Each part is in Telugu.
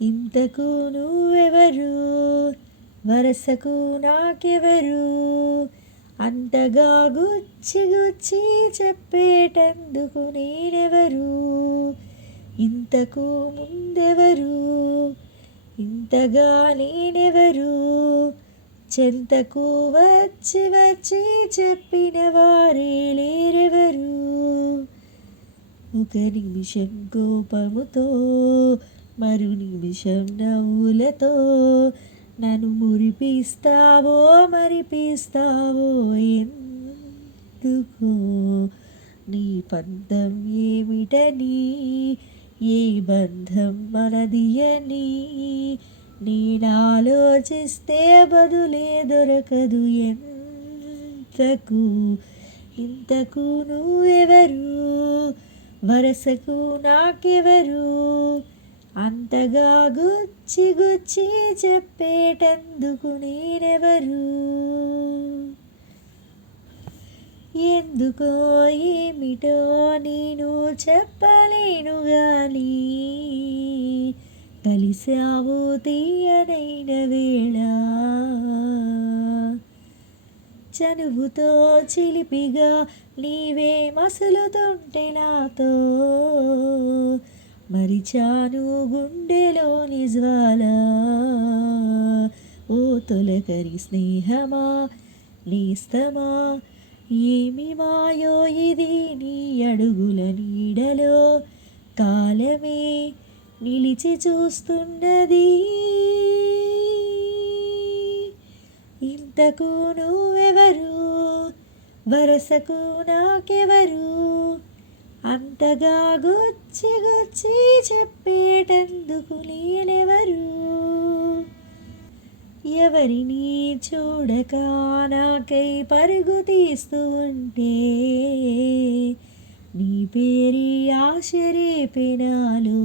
ఇంతకు నువ్వెవరు, వరసకు నాకెవరు, అంతగా గుచ్చి గుచ్చి చెప్పేటందుకు నేనెవరు, ఇంతకు ముందెవరు, ఇంతగా నేనెవరు, చెంతకు వచ్చి వచ్చి చెప్పిన వారే లేరెవరు. ఒక నిమిషం కోపముతో, మరు నిమిషం నవ్వులతో, నన్ను మురిపిస్తావో మరిపిస్తావో ఎందుకో. నీ పంతం ఏమిటని, ఏ బంధం మనది అని నేనాలోచిస్తే బదులే దొరకదు ఎంతకు. ఇంతకు నువ్వెవరు, వరసకు నాకెవరు, అంతగా గుచ్చి గుచ్చి చెప్పేటందుకు నేనెవరు. ఎందుకో ఏమిటో నేను చెప్పలేను గాని, కలిసావు తీయనైన వేళ, చనువుతో చిలిపిగా నీవే మసులుతుంటే నాతో, మరిచాను గుండెలోని జ్వాల. ఓ తొలకరి స్నేహమా నేస్తమా, ఏమి మాయో ఇది నీ అడుగుల నీడలో, కాలమే నిలిచి చూస్తున్నది. ఇంతకు నువ్వెవరు, వరసకు నాకెవరు, అంతగా గుచ్చి గుచ్చి చెప్పేటందుకు నేనెవరు. ఎవరిని చూడక నాకై పరుగు తీస్తూ ఉంటే, నీ పేరి ఆశ రేపినాలో,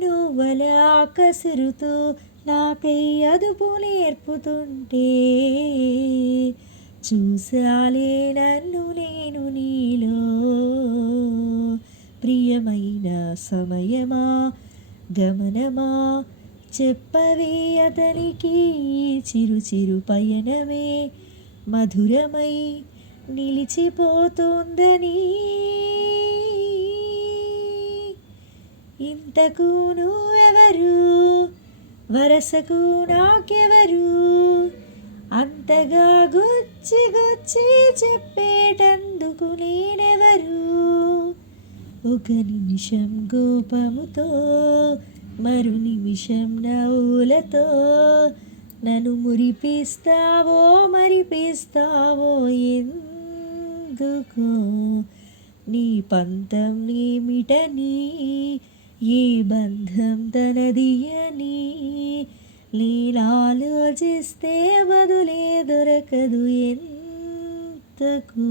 నువ్వలా కసురుతూ నాకై అదుపు నేర్పుతుంటే, చూసాలే నన్ను నేను నీలో. ప్రియమైన సమయమా గమనమా, చెప్పవే అతనికి చిరు చిరు పయనమే మధురమై నిలిచిపోతోందని. ఇంతకు నువ్వెవరు, వరసకు నాకెవరు, అంతగా గుచ్చి గుచ్చి చెప్పేటందుకు నేనెవరు. ఒక నిమిషం కోపముతో, మరు నిమిషం నవ్వులతో, నన్ను మురిపిస్తావో మరిపిస్తావో ఎందుకో. నీ పంతం ఏమిటని, ఏ బంధం తనది అని నేనాలోచిస్తే బదులే దొరకదు ఎంతకు.